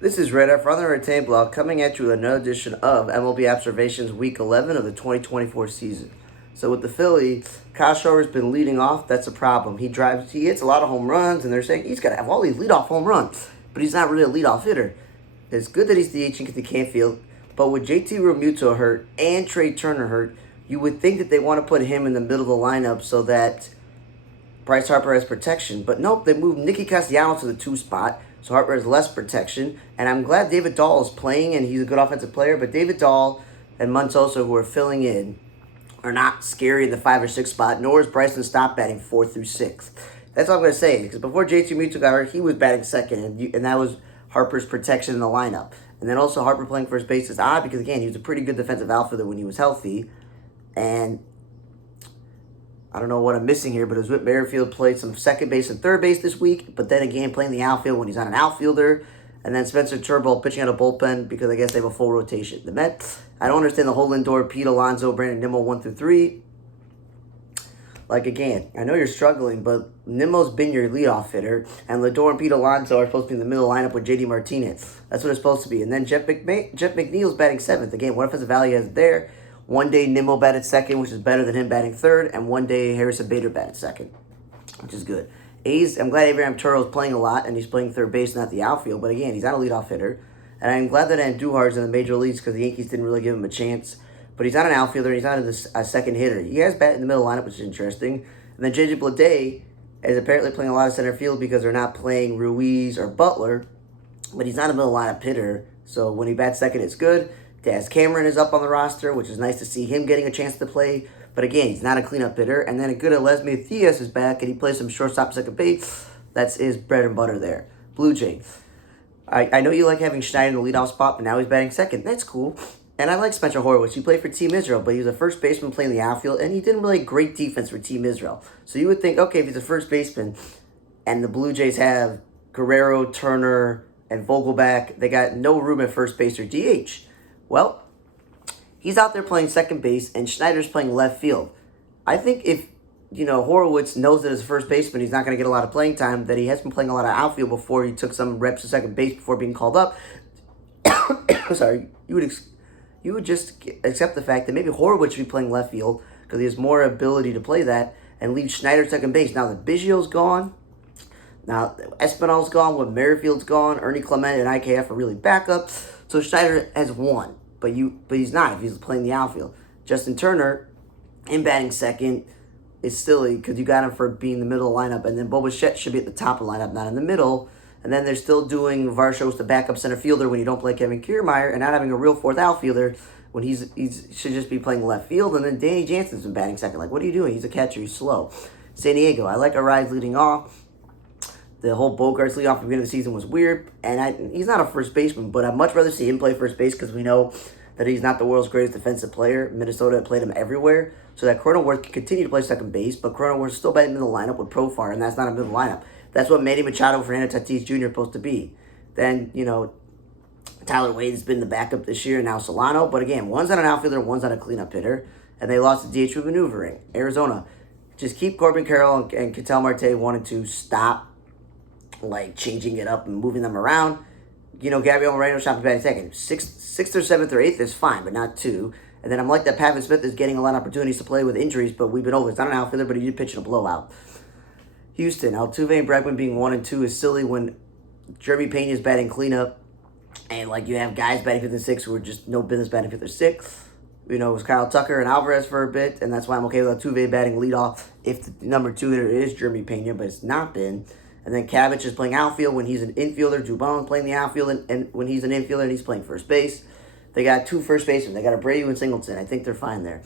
This is Red F. on the Retain Blog coming at you with another edition of MLB Observations Week 11 of the 2024 season. So with the Phillies, Kyle Schwarber's been leading off. That's a problem. He hits a lot of home runs, and they're saying he's got to have all these leadoff home runs, but he's not really a leadoff hitter. It's good that he's DHing because he can't field, but with JT Realmuto hurt and Trey Turner hurt, you would think that they want to put him in the middle of the lineup so that Bryce Harper has protection. But nope, they moved Nicky Castellanos to the 2 spot, so Harper has less protection. And I'm glad David Dahl is playing, and he's a good offensive player. But David Dahl and Montoso, who are filling in, are not scary in the 5 or 6 spot, nor is Bryson Stott batting 4 through 6. That's all I'm going to say, because before JT Realmuto got hurt, he was batting second, and that was Harper's protection in the lineup. And then also Harper playing first base is odd, because again, he was a pretty good defensive outfielder when he was healthy. And I don't know what I'm missing here, but it was Whit Merrifield played some second base and third base this week, but then again playing the outfield when he's not an outfielder. And then Spencer Turnbull pitching out a bullpen because I guess they have a full rotation. The Mets, I don't understand the whole Lindor, Pete Alonso, Brandon Nimmo 1 through 3. Like again, I know you're struggling, but Nimmo's been your leadoff hitter, and Lindor and Pete Alonso are supposed to be in the middle lineup with JD Martinez. That's what it's supposed to be. And then Jeff McNeil's batting 7th. Again, what offensive value has there? One day Nimmo batted second, which is better than him batting third, and one day Harrison Bader batted second, which is good. A's, I'm glad Abraham Turrell's playing a lot, and he's playing third base, not the outfield. But again, he's not a leadoff hitter. And I'm glad that Andujar's in the major leagues because the Yankees didn't really give him a chance. But he's not an outfielder. He's not a second hitter. He has bat in the middle lineup, which is interesting. And then J.J. Bleday is apparently playing a lot of center field because they're not playing Ruiz or Butler. But he's not a middle lineup hitter. So when he bats second, it's good. Daz Cameron is up on the roster, which is nice to see him getting a chance to play. But again, he's not a cleanup hitter. And then a good Lesme Theus is back, and he plays some shortstop, second base. That's his bread and butter there. Blue Jays. I know you like having Schneider in the leadoff spot, but now he's batting second. That's cool. And I like Spencer Horwitz. He played for Team Israel, but he was a first baseman playing the outfield, and he didn't really great defense for Team Israel. So you would think, okay, if he's a first baseman, and the Blue Jays have Guerrero, Turner, and Vogelback, they got no room at first base or DH. Well, he's out there playing second base, and Schneider's playing left field. I think if, Horowitz knows that as a first baseman, he's not going to get a lot of playing time, that he has been playing a lot of outfield before he took some reps to second base before being called up. Sorry, you would just accept the fact that maybe Horowitz should be playing left field because he has more ability to play that and leave Schneider second base. Now that Biggio's gone, now Espinal's gone, when Merrifield's gone, Ernie Clement and IKF are really backups. So Schneider has won. But he's not if he's playing the outfield. Justin Turner, in batting second, is silly because you got him for being the middle of the lineup. And then Bo Bichette should be at the top of the lineup, not in the middle. And then they're still doing Varsho the backup center fielder when you don't play Kevin Kiermaier, and not having a real fourth outfielder when he should just be playing left field. And then Danny Jansen's been batting second. Like, what are you doing? He's a catcher. He's slow. San Diego, I like Arise leading off. The whole Bogarts lead off at the beginning of the season was weird, and he's not a first baseman, but I'd much rather see him play first base because we know that he's not the world's greatest defensive player. Minnesota played him everywhere, so that Cronenworth can continue to play second base, but Cronenworth's still batting middle lineup with Profar, and that's not a middle lineup. That's what Manny Machado, Fernando Tatis Jr. are supposed to be. Then, Tyler Wade's been the backup this year, and now Solano, but again, one's not an outfielder, one's not a cleanup hitter, and they lost the DH with maneuvering. Arizona, just keep Corbin Carroll and Ketel Marte 1 and 2, stop changing it up and moving them around. Gabriel Moreno shot for batting second. Sixth or 7th or 8th is fine, but not 2. And then I'm like that Pavin Smith is getting a lot of opportunities to play with injuries, but we've been over. It's not an outfielder, but he did pitch in a blowout. Houston, Altuve and Bregman being 1 and 2 is silly when Jeremy Pena is batting cleanup, and you have guys batting 5th and 6th who are just no business batting 5th or 6th. It was Kyle Tucker and Alvarez for a bit, and that's why I'm okay with Altuve batting leadoff if the number 2 hitter is Jeremy Pena, but it's not been. And then Cabbage is playing outfield when he's an infielder. Dubon's playing the outfield and when he's an infielder and he's playing first base. They got 2 first basemen. They got Abreu and Singleton. I think they're fine there.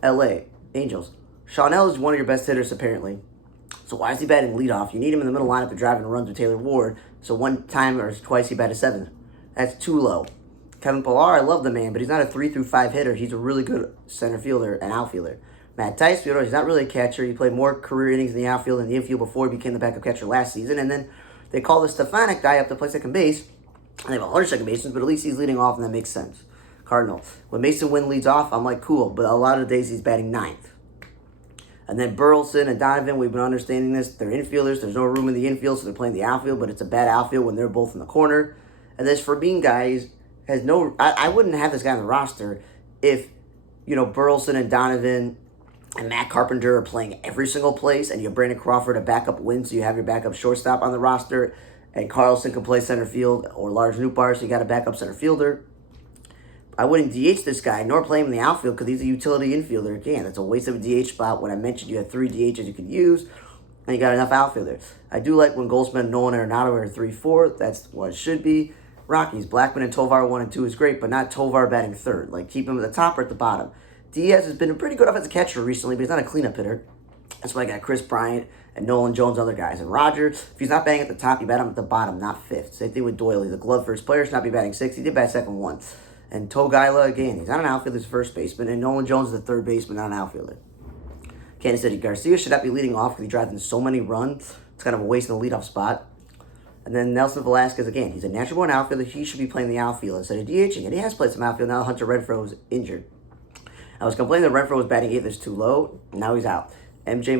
L.A. Angels. Shawnell is one of your best hitters, apparently. So why is he batting leadoff? You need him in the middle lineup to driving runs with Taylor Ward. So one time or twice he batted 7th. That's too low. Kevin Pillar, I love the man, but he's not a 3 through 5 hitter. He's a really good center fielder and outfielder. Matt Tice, he's not really a catcher. He played more career innings in the outfield and the infield before he became the backup catcher last season. And then they call the Stefanik guy up to play second base. And they have 100 second basemen, but at least he's leading off, and that makes sense. Cardinal. When Mason Wynn leads off, I'm like, cool. But a lot of the days he's batting 9th. And then Burleson and Donovan, we've been understanding this. They're infielders. There's no room in the infield, so they're playing the outfield, but it's a bad outfield when they're both in the corner. And this Fermin guy has no. I wouldn't have this guy on the roster if, Burleson and Donovan and Matt Carpenter are playing every single place, and you have Brandon Crawford a backup win, so you have your backup shortstop on the roster, and Carlson can play center field, or Lars Nootbaar, so you got a backup center fielder. I wouldn't DH this guy, nor play him in the outfield, because he's a utility infielder. Again, that's a waste of a DH spot. When I mentioned you had 3 DHs you could use, and you got enough outfielders. I do like when Goldsman, Nolan, and Arenado are 3-4. That's what it should be. Rockies, Blackman and Tovar 1 and 2 is great, but not Tovar batting third. Like, keep him at the top or at the bottom. Diaz has been a pretty good offensive catcher recently, but he's not a cleanup hitter. That's why I got Chris Bryant and Nolan Jones, other guys. And Roger, if he's not batting at the top, you bat him at the bottom, not fifth. Same thing with Doyle. He's a glove first player, should not be batting sixth. He did bat second once. And Togaila, again, he's not an outfielder, he's a first baseman. And Nolan Jones is a third baseman, not an outfielder. Kansas City Garcia should not be leading off because he drives in so many runs. It's kind of a waste in the leadoff spot. And then Nelson Velasquez, again, he's a natural-born outfielder. He should be playing the outfield instead of DHing. And he has played some outfield. Now Hunter Renfroe is injured. I was complaining that Renfroe was batting eighth, that's too low. Now he's out. MJ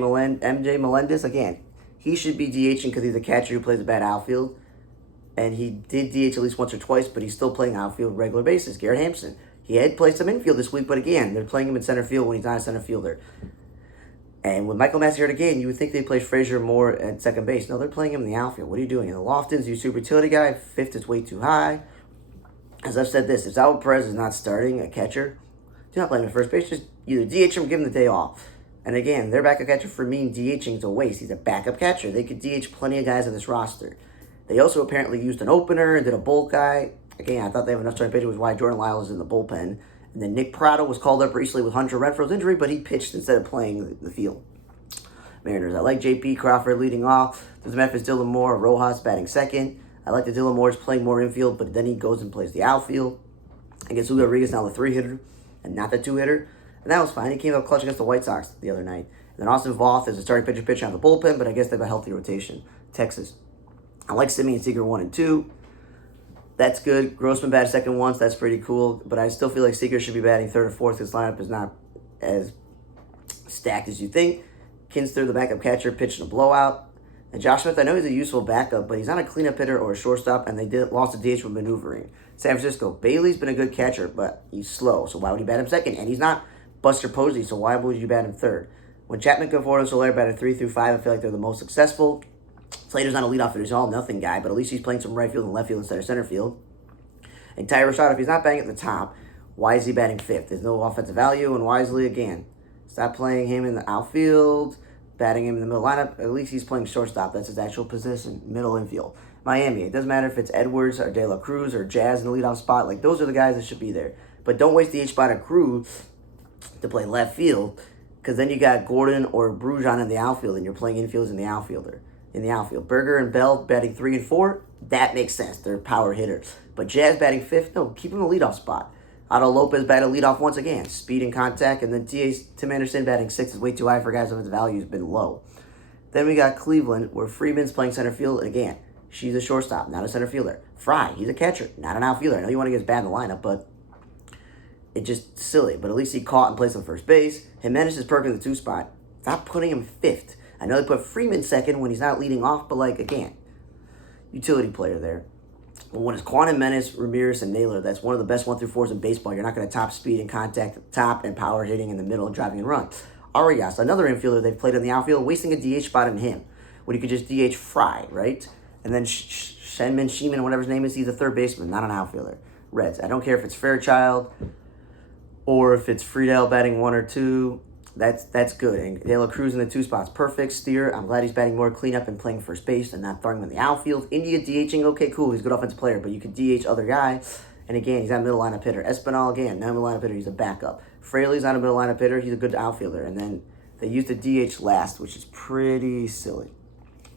Melendez, again, he should be DHing because he's a catcher who plays a bad outfield. And he did DH at least once or twice, but he's still playing outfield regular basis. Garrett Hampson, he had played some infield this week, but again, they're playing him in center field when he's not a center fielder. And with Michael Massey hurt again, you would think they play Frazier more at second base. No, they're playing him in the outfield. What are you doing? And the Lofton's your super utility guy. Fifth is way too high. As I've said this, if Salvador Perez is not starting a catcher, do not play him at first base. Just either DH him or give him the day off. And again, their backup catcher for me, DHing is a waste. He's a backup catcher. They could DH plenty of guys on this roster. They also apparently used an opener and did a bulk guy. Again, I thought they have enough starting pitchers, which is why Jordan Lyle is in the bullpen. And then Nick Prado was called up recently with Hunter Renfroe's injury, but he pitched instead of playing the field. Mariners, I like J.P. Crawford leading off. There's Memphis Dylan Moore, Rojas batting second. I like that Dylan Moore's playing more infield, but then he goes and plays the outfield. Against Julio Rodriguez, now the 3-hitter and not the 2-hitter. And that was fine. He came up clutch against the White Sox the other night. And then Austin Voth is a starting pitcher on the bullpen, but I guess they have a healthy rotation. Texas. I like Simeon Seager 1 and 2. That's good. Grossman batted second once. That's pretty cool. But I still feel like Seager should be batting third or fourth. His lineup is not as stacked as you think. Kinster, the backup catcher, pitched in a blowout. And Josh Smith, I know he's a useful backup, but he's not a cleanup hitter or a shortstop, and they lost a DH with maneuvering. San Francisco, Bailey's been a good catcher, but he's slow, so why would you bat him second? And he's not Buster Posey, so why would you bat him third? When Chapman, Conforto, and Soler batted 3 through 5, I feel like they're the most successful. Slater's not a leadoff hitter, he's an all-nothing guy, but at least he's playing some right field and left field instead of center field. And Ty Rashad, if he's not batting at the top, why is he batting fifth? There's no offensive value, and wisely, again, stop playing him in the outfield, batting him in the middle lineup. At least he's playing shortstop. That's his actual position, middle infield. Miami, it doesn't matter if it's Edwards or De La Cruz or Jazz in the leadoff spot. Like, those are the guys that should be there. But don't waste the H spot of Cruz to play left field, because then you got Gordon or Brujan in the outfield, and you're playing infielders in the outfield. Berger and Bell batting 3 and 4, that makes sense. They're power hitters. But Jazz batting fifth, no, keep him in the leadoff spot. Otto Lopez batted leadoff once again. Speed and contact. And then Tim Anderson batting sixth is way too high for guys whose value has been low. Then we got Cleveland, where Freeman's playing center field. And again, she's a shortstop, not a center fielder. Fry, he's a catcher, not an outfielder. I know you want to get his bat in the lineup, but it's just silly. But at least he caught and plays on first base. Jimenez is perking the 2 spot. Stop putting him fifth. I know they put Freeman second when he's not leading off, but like, again, utility player there. But when it's Quan Menace, Ramirez, and Naylor, that's one of the best 1 through 4s in baseball. You're not going to top speed and contact at the top and power hitting in the middle and driving and run. Arias, another infielder they've played in the outfield, wasting a DH spot in him when you could just DH Fry, right? And then Sheeman, whatever his name is, he's a third baseman, not an outfielder. Reds, I don't care if it's Fairchild or if it's Friedel batting 1 or 2. That's good. And De La Cruz in the 2 spots, perfect. Steer, I'm glad he's batting more cleanup and playing first base and not throwing him in the outfield. India DHing, okay, cool. He's a good offensive player, but you could DH other guys. And again, he's not a middle lineup hitter. Espinal, again, not a middle lineup hitter. He's a backup. Fraley's not a middle lineup hitter. He's a good outfielder. And then they used the DH last, which is pretty silly.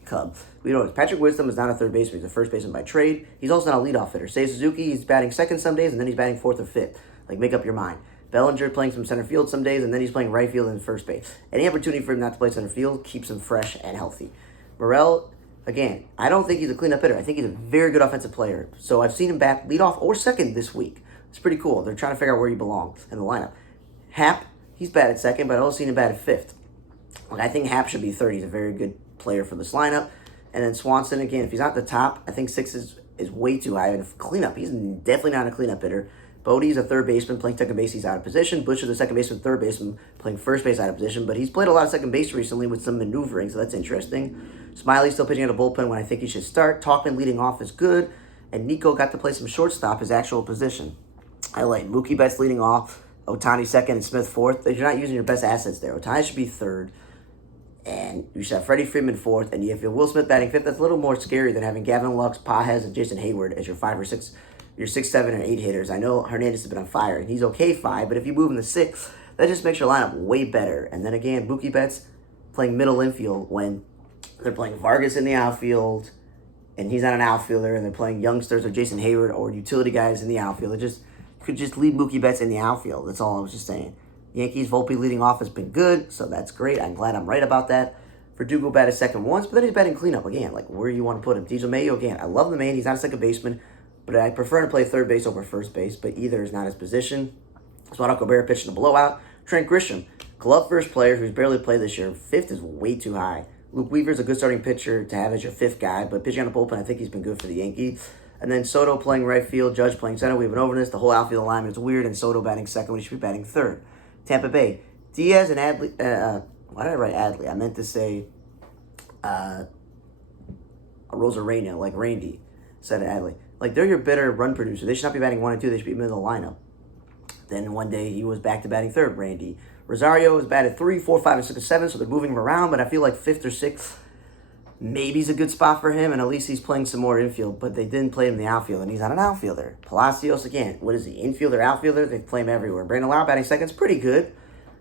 Cub. We know Patrick Wisdom is not a third baseman. He's a first baseman by trade. He's also not a leadoff hitter. Seiya Suzuki, he's batting second some days, and then he's batting fourth or fifth. Like, make up your mind. Bellinger playing some center field some days, and then he's playing right field and first base. Any opportunity for him not to play center field keeps him fresh and healthy. Morel, again, I don't think he's a cleanup hitter. I think he's a very good offensive player. So I've seen him bat leadoff or second this week. It's pretty cool. They're trying to figure out where he belongs in the lineup. Hap, he's batted second, but I've also seen him batted fifth. Like, I think Hap should be third. He's a very good player for this lineup. And then Swanson, again, if he's not the top, I think 6 is is way too high. And cleanup, he's definitely not a cleanup hitter. Bodie's a third baseman playing second base. He's out of position. Butcher's a second baseman, third baseman playing first base out of position. But he's played a lot of second base recently with some maneuvering, so that's interesting. Smiley's still pitching at a bullpen when I think he should start. Talkman leading off is good. And Nico got to play some shortstop, his actual position. I like Mookie Betts leading off, Ohtani second, and Smith fourth. You're not using your best assets there. Ohtani should be third. And you should have Freddie Freeman fourth. And if you have Will Smith batting fifth, that's a little more scary than having Gavin Lux, Pages, and Jason Hayward as your 5 or 6, your 6, 7, and 8 hitters. I know Hernandez has been on fire, and he's okay 5, but if you move him to 6, that just makes your lineup way better. And then again, Mookie Betts playing middle infield when they're playing Vargas in the outfield, and he's not an outfielder, and they're playing youngsters or Jason Hayward or utility guys in the outfield. It just could just leave Mookie Betts in the outfield. That's all I was just saying. Yankees, Volpe leading off has been good, so that's great. I'm glad I'm right about that. Verdugo batted second once, but then he's batting cleanup again. Like, where do you want to put him? DJ Mayo, again, I love the man. He's not a second baseman, but I prefer to play third base over first base, but either is not his position. Oswaldo Cabrera pitching a blowout. Trent Grisham, glove first player who's barely played this year. 5th is way too high. Luke Weaver's a good starting pitcher to have as your 5th guy, but pitching on the bullpen, I think he's been good for the Yankees. And then Soto playing right field, Judge playing center. We've been over this. The whole outfield alignment is weird, and Soto batting second when he should be batting third. Tampa Bay, Diaz and Adley. Why did I write Adley? I meant to say Rosarena, like Randy said at Adley. Like, they're your better run producer. They should not be batting 1 and 2. They should be middle of the lineup. Then one day he was back to batting third, Randy. Rosario was batted 3, 4, 5, and 6, and 7, so they're moving him around, but I feel like 5th or 6th maybe is a good spot for him, and at least he's playing some more infield, but they didn't play him in the outfield, and he's not an outfielder. Palacios, again, what is he, infielder, outfielder? They play him everywhere. Brandon Lau batting second's pretty good,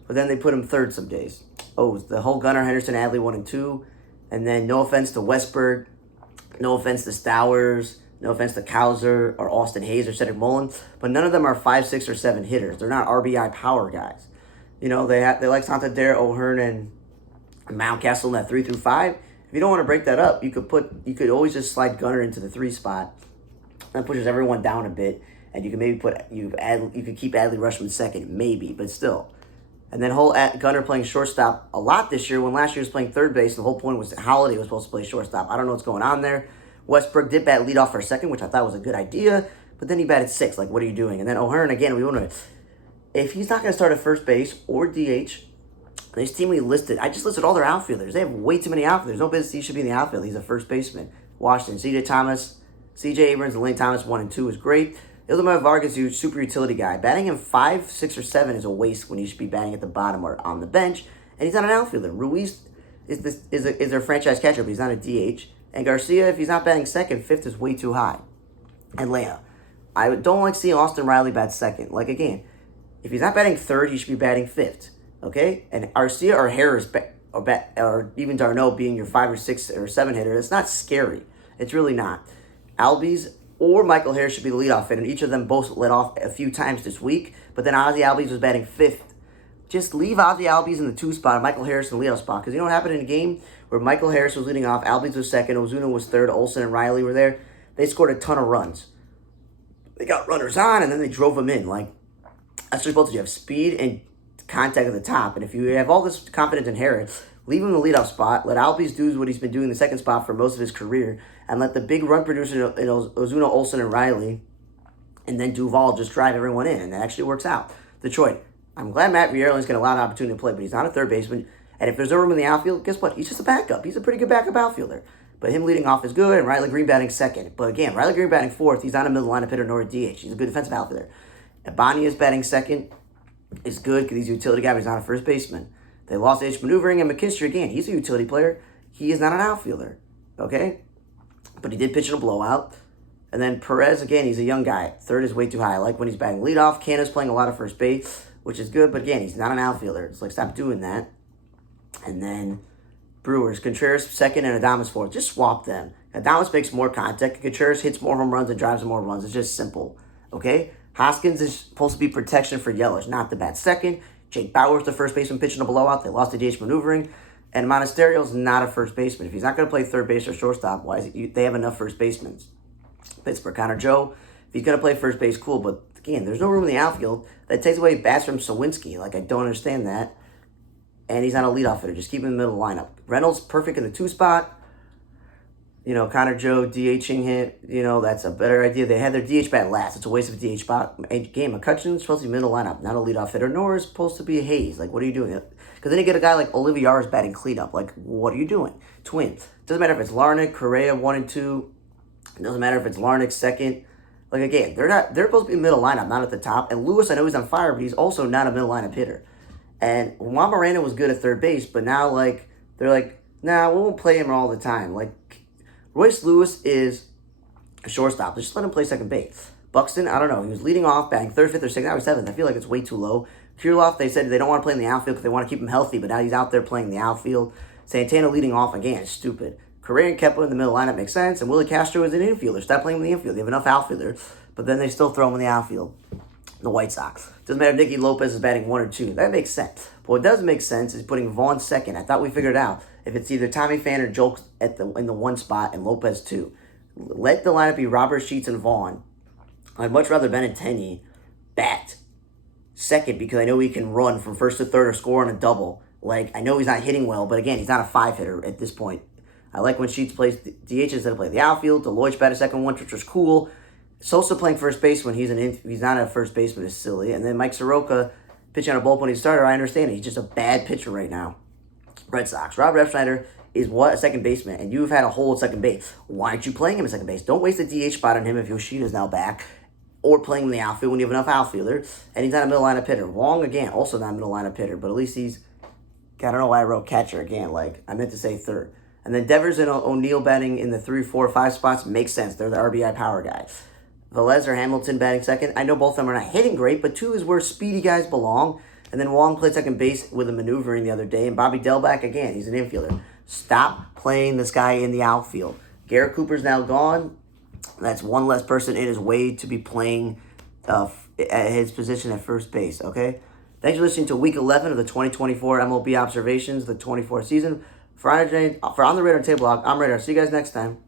but then they put him third some days. Oh, the whole Gunnar, Henderson, Adley 1 and 2, and then no offense to Westberg, no offense to Stowers, no offense to Cowser or Austin Hayes or Cedric Mullins, but none of them are 5, 6, or 7 hitters. They're not RBI power guys. You know, they like Santander, O'Hearn, and Mountcastle in that 3 through 5. If you don't want to break that up, you could always just slide Gunnar into the 3 spot. That pushes everyone down a bit, and you can maybe you could keep Adley Rutschman second, maybe, but still. And then Gunnar playing shortstop a lot this year when last year he was playing third base. The whole point was that Holiday was supposed to play shortstop. I don't know what's going on there. Westbrook did bat leadoff for a second, which I thought was a good idea, but then he batted 6. Like, what are you doing? And then O'Hearn, again, we want to, if he's not going to start at first base or DH, this team we listed, I just listed all their outfielders. They have way too many outfielders. No business he should be in the outfield. He's a first baseman. Washington, CJ Abrams, and Lane Thomas 1 and 2 is great. Ildemar Vargas, huge super utility guy. Batting him 5, 6, or 7 is a waste when he should be batting at the bottom or on the bench. And he's not an outfielder. Ruiz is their franchise catcher, but he's not a DH. And Garcia, if he's not batting second, 5th is way too high. Atlanta, I don't like seeing Austin Riley bat second. Like, again, if he's not batting third, he should be batting 5th. Okay? And Arcia or Harris or even Darno being your 5 or 6 or 7 hitter, it's not scary. It's really not. Albies or Michael Harris should be the leadoff hitter. Each of them both led off a few times this week. But then Ozzie Albies was batting 5th. Just leave Ozzie Albies in the 2 spot and Michael Harris in the leadoff spot. Because you know what happened in a game where Michael Harris was leading off, Albies was second, Ozuna was third, Olsen and Riley were there. They scored a ton of runs. They got runners on, and then they drove them in. Like, that's what you're supposed to do. You have speed and contact at the top. And if you have all this confidence in Harris, leave him in the leadoff spot. Let Albies do what he's been doing in the second spot for most of his career. And let the big run producer in Ozuna, Olsen, and Riley, and then Duvall just drive everyone in. And that actually works out. Detroit, I'm glad Matt Vierling is going to allow an opportunity to play, but he's not a third baseman. And if there's no room in the outfield, guess what? He's just a backup. He's a pretty good backup outfielder. But him leading off is good, and Riley Green batting second. But again, Riley Green batting 4th. He's not a middle lineup hitter nor a DH. He's a good defensive outfielder. Bonnie is batting second. Is good because he's a utility guy, but he's not a first baseman. They lost edge maneuvering, and McKinstry, again, he's a utility player. He is not an outfielder, okay? But he did pitch in a blowout. And then Perez, again, he's a young guy. 3rd is way too high. I like when he's batting leadoff. Canada's playing a lot of first base, which is good, but again, he's not an outfielder. It's like, stop doing that. And then Brewers, Contreras 2nd and Adames 4th. Just swap them. Adames makes more contact. Contreras hits more home runs and drives more runs. It's just simple, okay? Hoskins is supposed to be protection for Yelich, not to bat second. Jake Bauer's the first baseman pitching a blowout. They lost to DH maneuvering. And Monasterio's not a first baseman. If he's not going to play third base or shortstop, why is it? They have enough first basemen. Pittsburgh, Connor Joe, if he's going to play first base, cool. But again, there's no room in the outfield. That takes away bats from Sawinski. Like, I don't understand that. And he's not a leadoff hitter. Just keep him in the middle of the lineup. Reynolds, perfect in the 2 spot. Connor Joe DHing him, that's a better idea. They had their DH bat last. It's a waste of a DH spot. Game. McCutcheon's supposed to be middle lineup, not a leadoff hitter, nor is supposed to be a Hayes. Like, what are you doing? Because then you get a guy like Oliviera's batting cleanup. Like, what are you doing? Twins. Doesn't matter if it's Larnach, Correa 1 and 2. It doesn't matter if it's Larnach second. Like, again, they're supposed to be middle lineup, not at the top. And Lewis, I know he's on fire, but he's also not a middle lineup hitter. And Juan Moreno was good at third base, but now, like, they're like, nah, we won't play him all the time. Like, Royce Lewis is a shortstop. Just let him play second base. Buxton, I don't know. He was leading off, batting third, fifth, or sixth. Now he's seventh. I feel like it's way too low. Kirilloff, they said they don't want to play in the outfield because they want to keep him healthy, but now he's out there playing the outfield. Santana leading off again, stupid. Correa and Kepler in the middle lineup makes sense, and Willie Castro is an infielder. Stop playing him in the infield. They have enough outfielders, but then they still throw him in the outfield. The White Sox. Doesn't matter if Nicky Lopez is batting 1 or 2. That makes sense. But what does make sense is putting Vaughn second. I thought we figured it out. If it's either Tommy Pham or Jolks in the 1 spot and Lopez 2. Let the lineup be Robert Sheets and Vaughn. I'd much rather Benintendi bat second because I know he can run from first to third or score on a double. Like, I know he's not hitting well, but again, he's not a 5-hitter at this point. I like when Sheets plays DH instead of play the outfield. Deloitch batted second one, which was cool. Sosa playing first base when he's not a first baseman is silly. And then Mike Soroka pitching on a bullpen starter, I understand it. He's just a bad pitcher right now. Red Sox. Rob Refsnyder is a second baseman, and you've had a hole at second base. Why aren't you playing him at second base? Don't waste a DH spot on him if Yoshina's now back, or playing him in the outfield when you have enough outfielders, and he's not a middle lineup hitter. Wong, again, also not a middle lineup hitter, but at least he's, I don't know why I wrote catcher again, like, I meant to say third. And then Devers and O'Neill batting in the 3, 4, 5 spots makes sense. They're the RBI power guys. Velez or Hamilton batting second. I know both of them are not hitting great, but 2 is where speedy guys belong. And then Wong played second base with a maneuvering the other day. And Bobby Delback, again, he's an infielder. Stop playing this guy in the outfield. Garrett Cooper's now gone. That's one less person in his way to be playing at his position at first base, okay? Thanks for listening to Week 11 of the 2024 MLB Observations, the 24th season. For On the Radar Table Blog, I'm Radar. See you guys next time.